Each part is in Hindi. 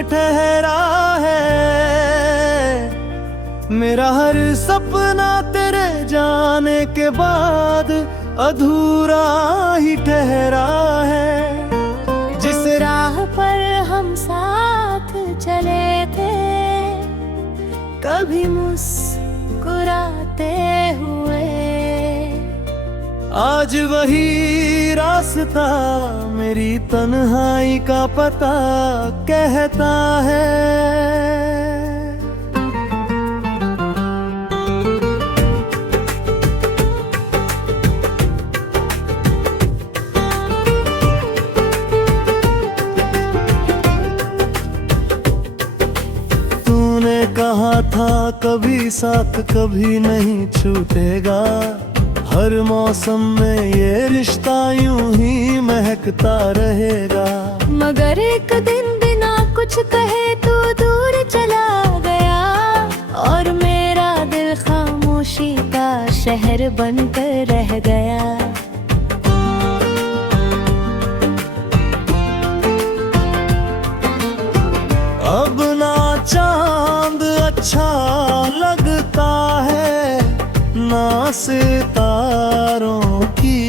में ठहरा है। मेरा हर सपना तेरे जाने के बाद अधूरा ही ठहरा है। जिस राह पर हम साथ चले थे, कभी मुस्कुराते हुए, आज वही रास्ता मेरी तन्हाई का पता कहता है। तूने कहा था कभी साथ कभी नहीं छूटेगा, हर मौसम में ये रिश्ता यूं ही महकता रहेगा। मगर एक दिन बिना कुछ कहे तू दूर चला गया, और मेरा दिल खामोशी का शहर बनकर रह गया। अब ना चांद अच्छा लगता है, ना सितारों की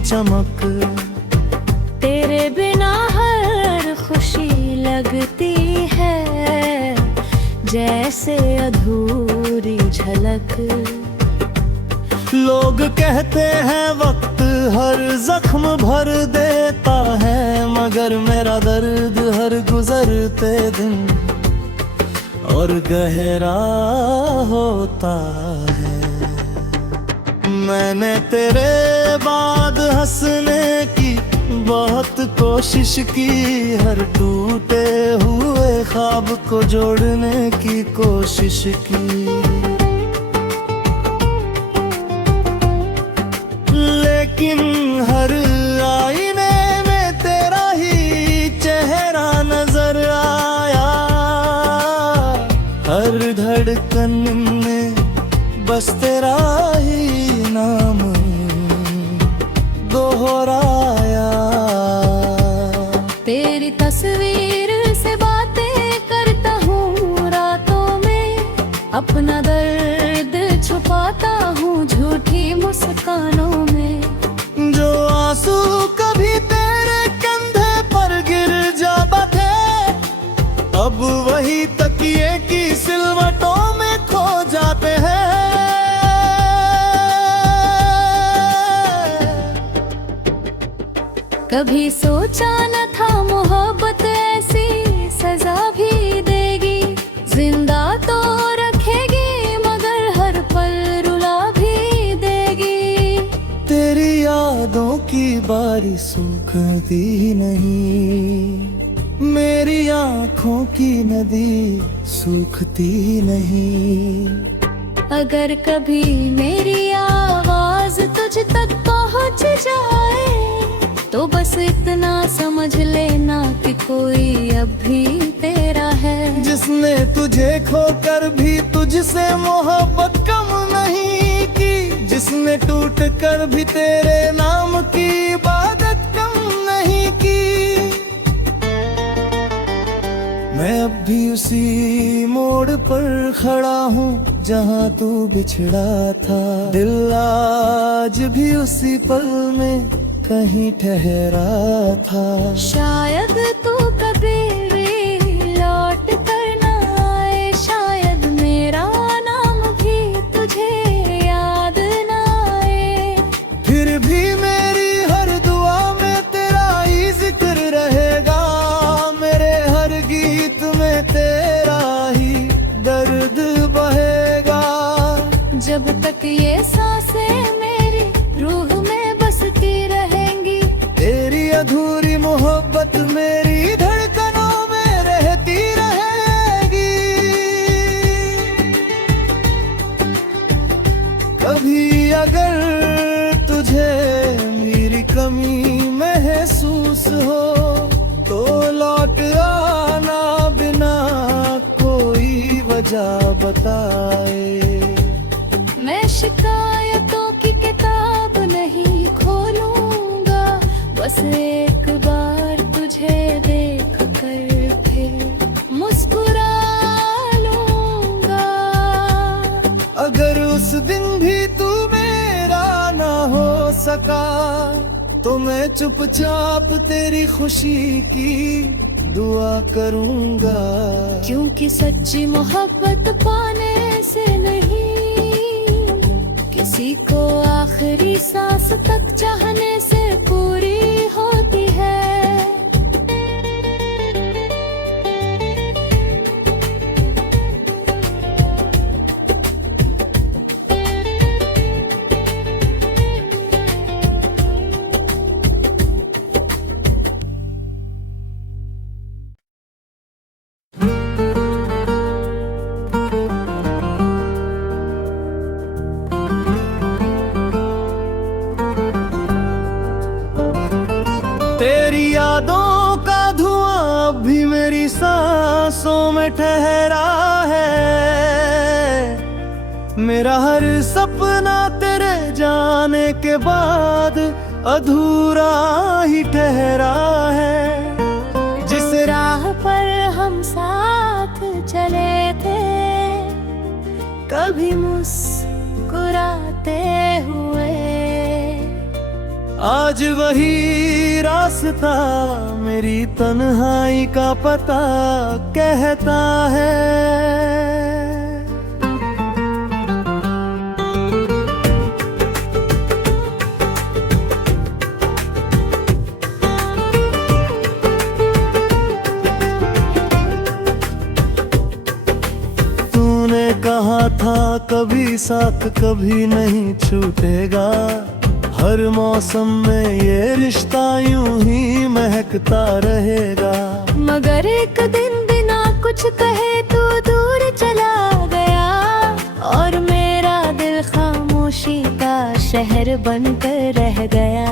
चमक। तेरे बिना हर खुशी लगती है जैसे अधूरी झलक। लोग कहते हैं वक्त हर जख्म भर देता है, मगर मेरा दर्द हर गुजरते दिन और गहरा होता है। मैंने तेरे बाद हंसने की बहुत कोशिश की, हर टूटे हुए ख्वाब को जोड़ने की कोशिश की, लेकिन हर आईने में तेरा ही चेहरा नजर आया। हर धड़कन में बस तेरा ही नाम दोहराया। तेरी तस्वीर से बातें करता हूँ रातों में, अपना दर्द छुपाता हूँ झूठी मुस्कानों में। जो आंसू कभी तेरे कंधे पर गिर जाते थे, अब वही तकिए की सिलवटों में खो जाते हैं। कभी सोचा न था मोहब्बत ऐसी सजा भी देगी, जिंदा तो रखेगी मगर हर पल रुला भी देगी। तेरी यादों की बारिश सूखती नहीं, मेरी आँखों की नदी सूखती नहीं। अगर कभी मेरी आवाज तुझ तक पहुंच जाए, तो बस इतना समझ लेना कि कोई अब भी तेरा है। जिसने तुझे खोकर भी तुझसे मोहब्बत कम नहीं की, जिसने टूट कर भी तेरे नाम की इबादत कम नहीं की। मैं अब भी उसी मोड़ पर खड़ा हूँ जहाँ तू बिछड़ा था, दिल आज भी उसी पल में कहीं ठहरा था। शायद तू कभी भी लौट कर ना आए, शायद मेरा नाम भी तुझे याद ना आए। फिर भी मेरी हर दुआ में तेरा ही जिक्र रहेगा, मेरे हर गीत में तेरा ही दर्द बहेगा। जब तक ये सांसें मेरी रूह में बसती रहेंगी, तेरी अधूरी मोहब्बत मेरी धड़कनों में रहती रहेगी। कभी अगर तुझे मेरी कमी महसूस हो, तो लौट आना बिना कोई वजह बताए। मैं शिकायतों की किताब नहीं खोलूंगा, बस एक बार तुझे देख कर फिर सका तो मैं चुपचाप तेरी खुशी की दुआ करूंगा। क्योंकि सच्ची मोहब्बत पाने से नहीं, किसी को आखिरी सांस तक चाहने से पूरी होती है। तेरी यादों का धुआं अब भी मेरी सांसों में ठहरा है। मेरा हर सपना तेरे जाने के बाद अधूरा ही ठहरा है। जिस राह पर हम साथ चले थे, कभी मुस्कुराते हुए, आज वही रास्ता मेरी तन्हाई का पता कहता है। तूने कहा था कभी साथ कभी नहीं छूटेगा, हर मौसम में ये रिश्ता यूं ही महकता रहेगा। मगर एक दिन बिना कुछ कहे तू दूर चला गया, और मेरा दिल खामोशी का शहर बनकर रह गया।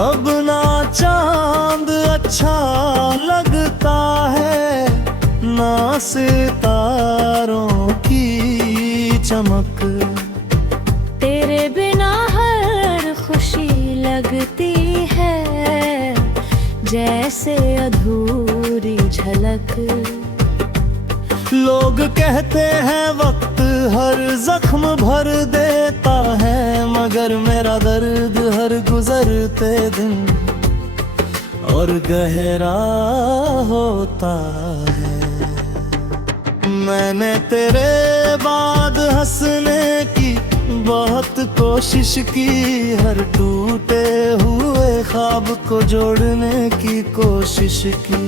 अब ना चांद अच्छा लगता है, ना सितारों की चमक। तेरे बिना हर खुशी लगती है जैसे अधूरी झलक। लोग कहते हैं वक्त हर जख्म भर देता है, मगर मेरा दर्द हर गुजरते दिन और गहरा होता है। मैंने तेरे बाद हंसने की बहुत कोशिश की, हर टूटे हुए ख्वाब को जोड़ने की कोशिश की।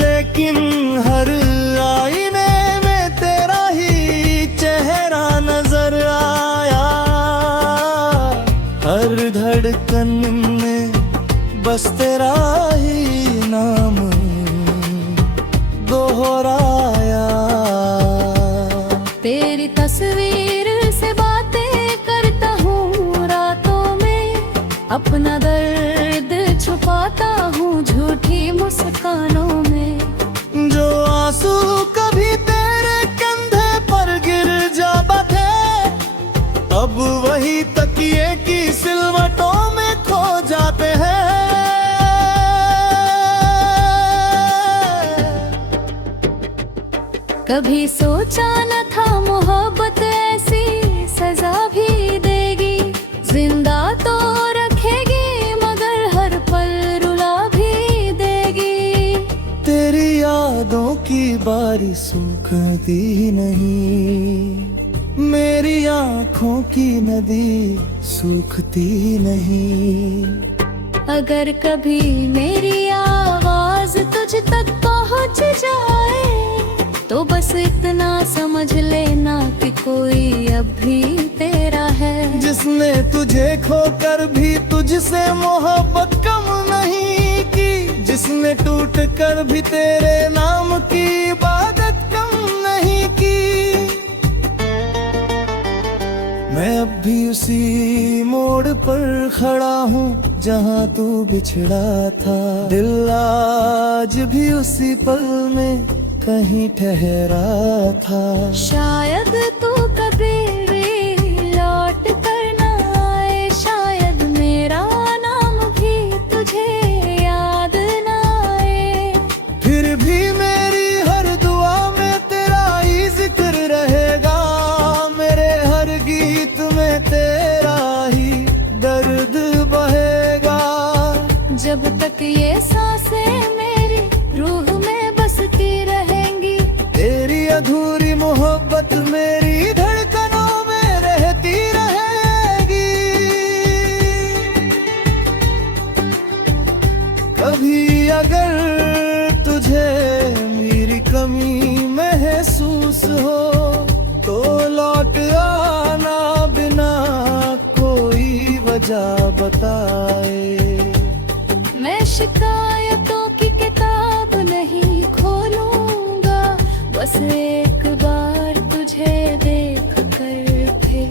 लेकिन हर आईने में तेरा ही चेहरा नजर आया, हर धड़कन में बस तेरा ही नाम दोहराया। तेरी तस्वीर से बातें करता हूँ रातों में, अपना दर्द छुपाता हूँ झूठी मुस्कानों में। जो आंसू कभी तेरे कंधे पर गिर जाते थे, अब वही तकिए की सिलवटों में खो जाते हैं। कभी सोचा न था मोहब्बत ऐसी सजा भी देगी, जिंदा तो रखेगी मगर हर पल रुला भी देगी। तेरी यादों की बारिश सूखती नहीं, मेरी आँखों की नदी सूखती नहीं। अगर कभी मेरी आवाज तुझ तक पहुंच जाए, तो बस इतना समझ लेना कि कोई अब भी तेरा है। जिसने तुझे खोकर भी तुझसे मोहब्बत कम नहीं की, जिसने टूट कर भी तेरे नाम की इबादत कम नहीं की। मैं अब भी उसी मोड़ पर खड़ा हूँ जहाँ तू बिछड़ा था। दिल आज भी उसी पल में कहीं ठहरा था। शायद तू कभी भी लौट कर ना आए, शायद मेरा नाम भी तुझे याद ना आए। तक ये सांसें मेरी रूह में बसती रहेंगी। तेरी अधूरी मोहब्बत मेरी धड़कनों में रहती रहेगी। कभी अगर तुझे मेरी कमी महसूस हो तो लौट आना बिना कोई वजह बताए। मैं शिकायतों की किताब नहीं खोलूंगा, बस एक बार तुझे देख कर फिर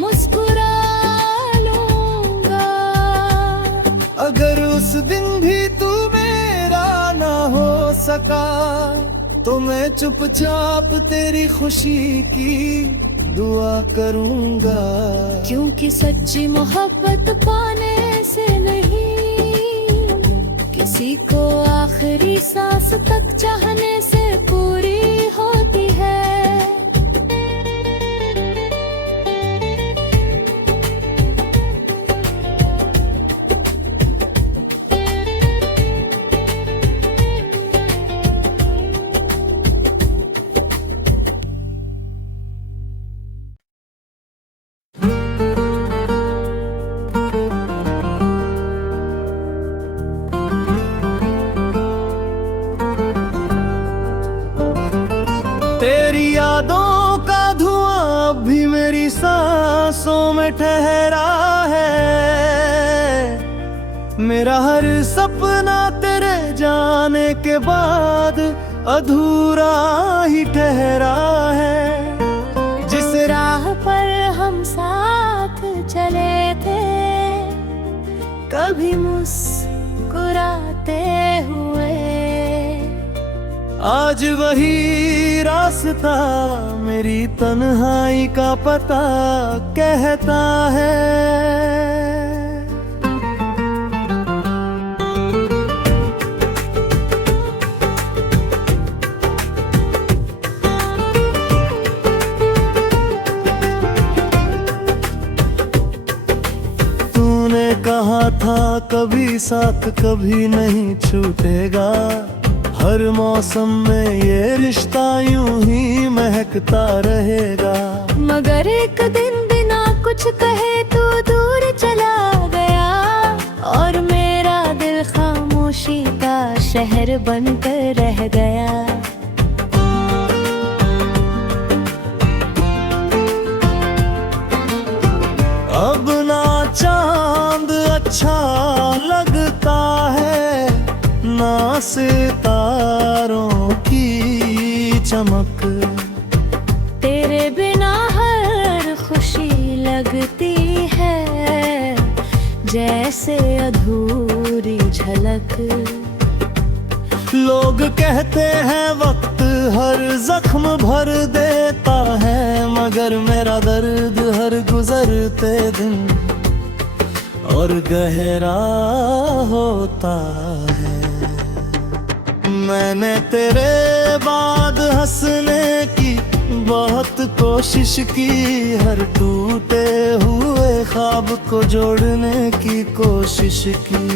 मुस्कुरा लूंगा। अगर उस दिन भी तू मेरा ना हो सका तो मैं चुपचाप तेरी खुशी की दुआ करूंगा। क्योंकि सच्ची मोहब्बत पाने से नहीं, किसी को आखिरी सांस तक चाहने से पूरी होती है। तेरी यादों का धुआं भी मेरी सांसों में ठहरा है। मेरा हर सपना तेरे जाने के बाद अधूरा ही ठहरा है। जिस राह पर हम साथ चले थे, कभी मुस्कुराते हुए, आज वही रास्ता मेरी तन्हाई का पता कहता है। तूने कहा था कभी साथ कभी नहीं छूटेगा, हर मौसम में ये रिश्ता यूं ही महकता रहेगा। मगर एक दिन बिना कुछ कहे तू दूर चला गया, और मेरा दिल खामोशी का शहर बनकर रह गया। अब ना चांद अच्छा लगता है, ना सितारों की चमक। तेरे बिना हर खुशी लगती है जैसे अधूरी झलक। लोग कहते हैं वक्त हर जख्म भर देता है, मगर मेरा दर्द हर गुजरते दिन और गहरा होता है। मैंने तेरे बाद हंसने की बहुत कोशिश की, हर टूटे हुए ख्वाब को जोड़ने की कोशिश की।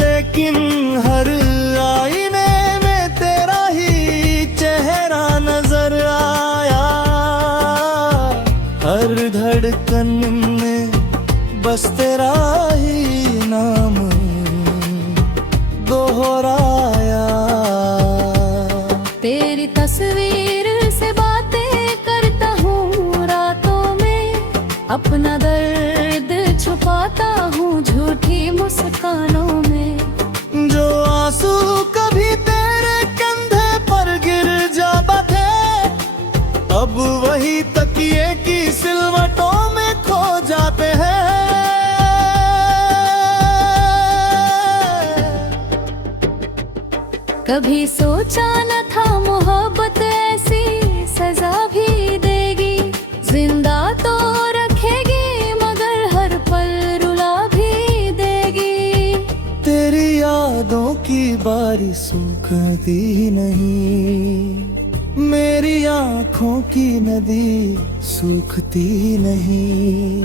लेकिन हर आईने में तेरा ही चेहरा नजर आया, हर धड़कन में बस तेरा ही नाम दोहराया। तेरी तस्वीर से बातें करता हूँ रातों में, अपना दर्द छुपाता हूँ झूठी मुस्कानों में। जो आंसू कभी तेरे कंधे पर गिर जाते थे, अब वही तकिए की सिलवटों में खो जाते हैं। कभी सोचा न था मोहब्बत ऐसी सजा भी देगी, जिंदा तो रखेगी मगर हर पल रुला भी देगी। तेरी यादों की बारिश सूखती नहीं, मेरी आँखों की नदी सूखती नहीं।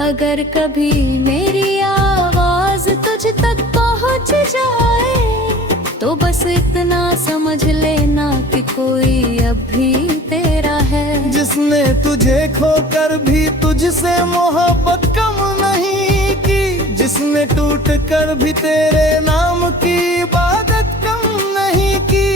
अगर कभी मेरी आवाज तुझ तक पहुंच जाए तो बस इतना समझ लेना कि कोई अब भी तेरा है। जिसने तुझे खोकर भी तुझसे मोहब्बत कम नहीं की, जिसने टूट कर भी तेरे नाम की इबादत कम नहीं की।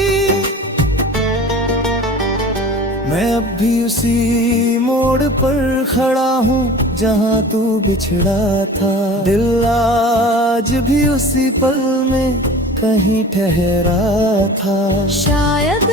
मैं अब भी उसी मोड़ पर खड़ा हूँ जहाँ तू बिछड़ा था। दिल आज भी उसी पल में कहीं ठहरा था। शायद